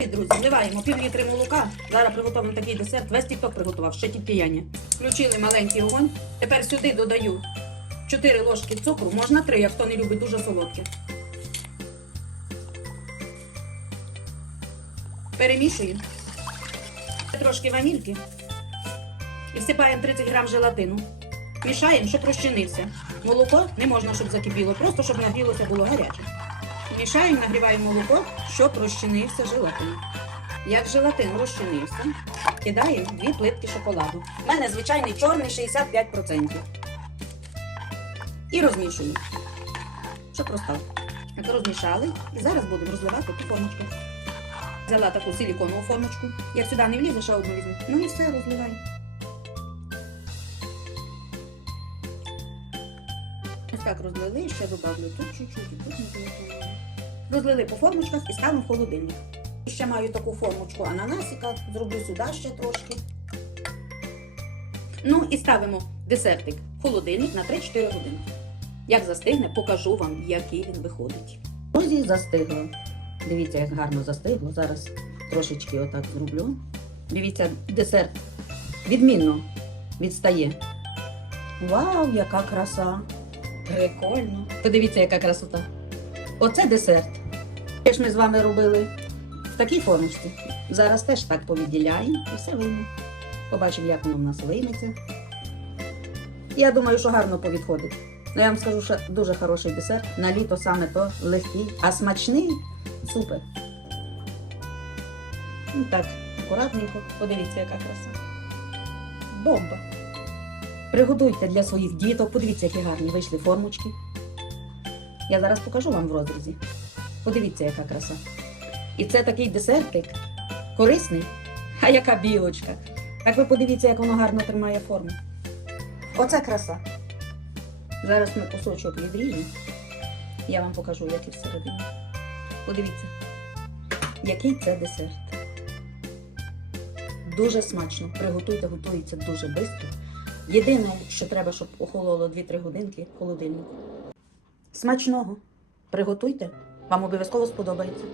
І, друзі, вливаємо пів літри молока. Зараз приготуємо такий десерт. Весь тікток приготував, ще тільки я. Включили маленький огонь. Тепер сюди додаю 4 ложки цукру, можна 3, як хто не любить дуже солодке. Перемішуємо. Трошки ванільки. І всипаємо 30 грам желатину. Мішаємо, щоб розчинився. Молоко не можна, щоб закипіло, просто щоб нагрілося було гаряче. Мішаємо, нагріваємо молоко, щоб розчинився желатин. Як желатин розчинився, кидаємо дві плитки шоколаду. У мене звичайний чорний 65%. І розмішуємо. Щоб розстав. Розмішали. І зараз будемо розливати по формочку. Взяла таку силіконову формочку. Як сюди не влізе, ще одну візьму. Ну і все, розливаю. Ось так розлили, ще добавлю тут чуть-чуть, і тут не знаю. Розлили по формочках і ставимо в холодильник. Ще маю таку формочку ананасика, зроблю сюди ще трошки. Ну і ставимо десертик в холодильник на 3-4 години. Як застигне, покажу вам, який він виходить. Ось застигло. Дивіться, як гарно застигло. Зараз трошечки отак зроблю. Дивіться, десерт відмінно відстає. Вау, яка краса! Прикольно. Подивіться, яка красота. Оце десерт. Те ж ми з вами робили в такій формочці. Зараз теж так повідділяємо і все вийме. Побачимо, як воно в нас вийметься. Я думаю, що гарно повідходить. Ну, я вам скажу, що дуже хороший десерт. На літо саме то легкий, а смачний супер. Ну так, акуратненько. Подивіться, яка краса. Бомба! Приготуйте для своїх діток. Подивіться, які гарні вийшли формочки. Я зараз покажу вам в розрізі. Подивіться, яка краса. І це такий десертик корисний. А яка білочка. Так ви подивіться, як воно гарно тримає форму. Оце краса. Зараз ми кусочок відріжемо. Я вам покажу, який всередині. Подивіться, який це десерт. Дуже смачно. Приготуйте, готується дуже швидко. Єдине, що треба, щоб охололо 2-3 годинки в холодильнику. Смачного! Приготуйте, вам обов'язково сподобається.